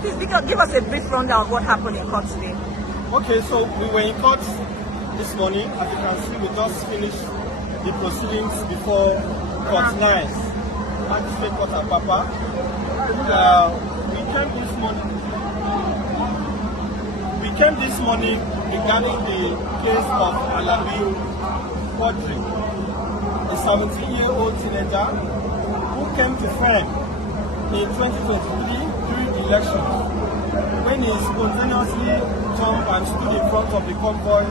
Please give us a brief rundown of what happened in court today. Okay, so we were in court this morning. As you can see, we just finished the proceedings before Court 9, Magistrate Court at Papa. We came this morning regarding the case of Alabi Quadri, a 17-year-old teenager who came to fame in 2023 during the elections when he spontaneously jumped and stood in front of the convoy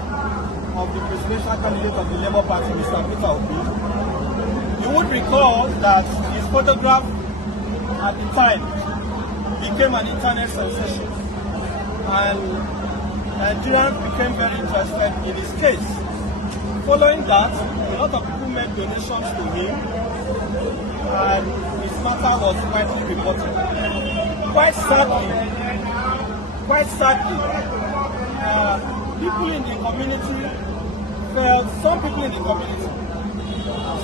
of the presidential candidate of the Labour Party, Mr. Peter Obi. You would recall that his photograph at the time became an internet sensation, and Nigerians became very interested in his case. Following that, a lot of people made donations to him, and his matter was widely reported. Quite sadly, people in the community some people in the community,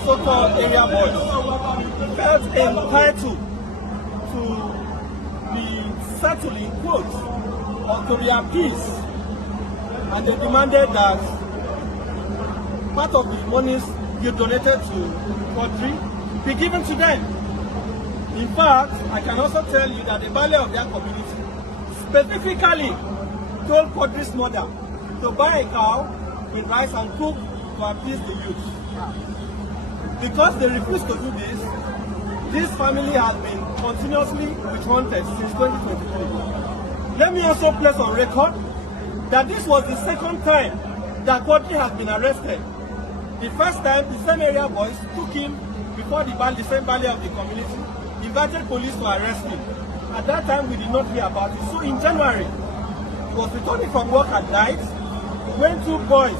so-called area boys, felt entitled to be settled in quotes or to be appeased, and they demanded that part of the monies you donated to Quadri be given to them. In fact, I can also tell you that the value of their community specifically told Quadri's mother to buy a cow in rice and cook to appease the youth. Because they refused to do this family has been continuously witch-hunted since 2023. Let me also place on record that this was the second time that Quadri has been arrested. The first time, the same area boys took him before the same valley of the community, invited police to arrest him. At that time, we did not hear about it. So in January, he was returning from work at night when two boys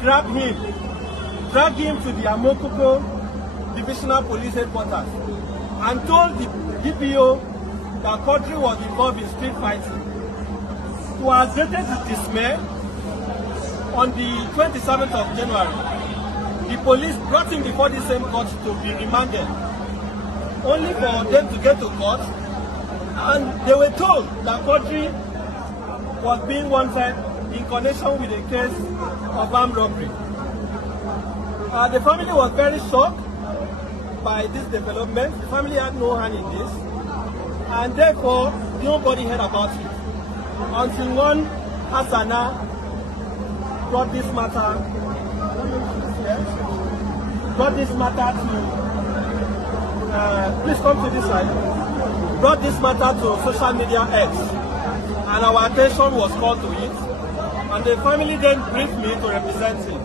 dragged him to the Amokoko Divisional Police Headquarters and told the DPO that Quadri was involved in street fighting. To our greatest dismay, on the 27th of January, the police brought him before the same court to be remanded, only for them to get to court, and they were told that Quadri was being wanted in connection with a case of armed robbery. The family was very shocked by this development. The family had no hand in this, and therefore nobody heard about it until one Hassana brought this matter to social media X, and our attention was called to it, and the family then briefed me to represent him.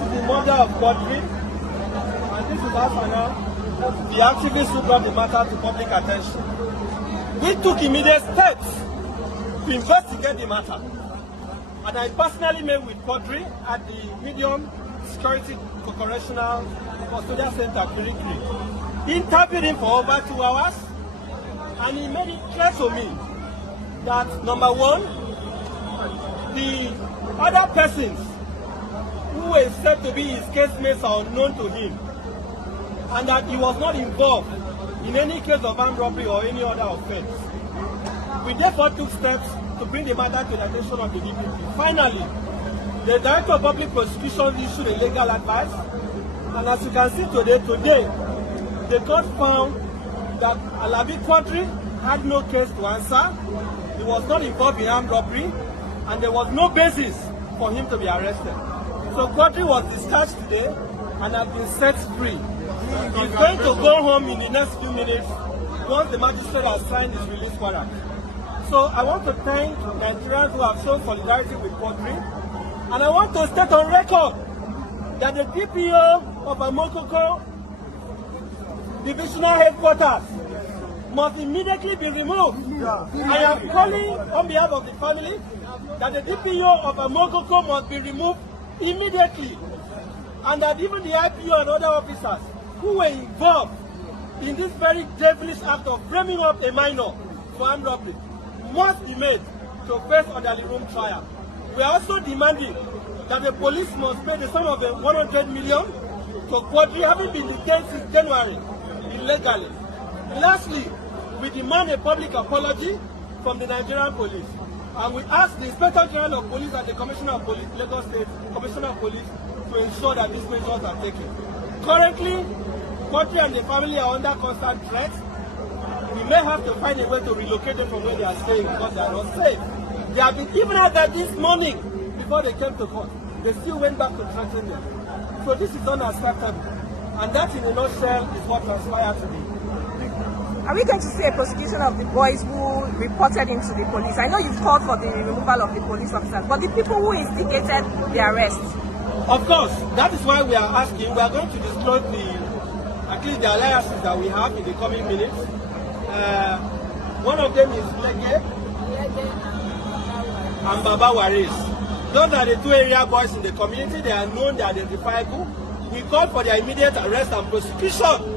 This is the mother of Quadri, and this is Hassana, the activist who brought the matter to public attention. We took immediate steps to investigate the matter, and I personally met with Quadri at the Medium Security Correctional Custodial Center, Kirikiri. He interviewed him for over 2 hours, and he made it clear to me that, number one, the other persons who were said to be his casemates are unknown to him, and that he was not involved in any case of armed robbery or any other offense. We therefore took steps to bring the matter to the attention of the DPP. Finally, the Director of Public Prosecution issued a legal advice, and as you can see today, the court found that Alabi Quadri had no case to answer, he was not involved in armed robbery, and there was no basis for him to be arrested. So Quadri was discharged today and has been set free. He's going to go home in the next few minutes once the magistrate has signed his release warrant. So I want to thank Nigerians who have shown solidarity with Quadri, and I want to state on record that the DPO of Amokoko Divisional Headquarters must immediately be removed. I am calling on behalf of the family that the DPO of Amokoko must be removed immediately, and that even the IPO and other officers who were involved in this very devilish act of framing up a minor for armed robbery must be made to face orderly room trial. We are also demanding that the police must pay the sum of 100 million to Quadri, having been detained since January illegally. Lastly, We demand a public apology from the Nigerian police. And we ask the Inspector General of Police and the Commissioner of Police, Lagos State Commissioner of Police, to ensure that these measures are taken. Currently, Quadri and the family are under constant threat. We may have to find a way to relocate them from where they are staying because they are not safe. They have been even at that this morning before they came to court. They still went back to threaten them. So this is unacceptable. And that in a nutshell is what transpired today. Are we going to see a prosecution of the boys who reported into the police? I know you've called for the removal of the police officers, but the people who instigated the arrest. Of course, that is why we are asking. We are going to disclose at least the alliances that we have in the coming minutes. One of them is Lege and Baba Waris. Those are the two area boys in the community. They are known, they are identifiable. We call for their immediate arrest and prosecution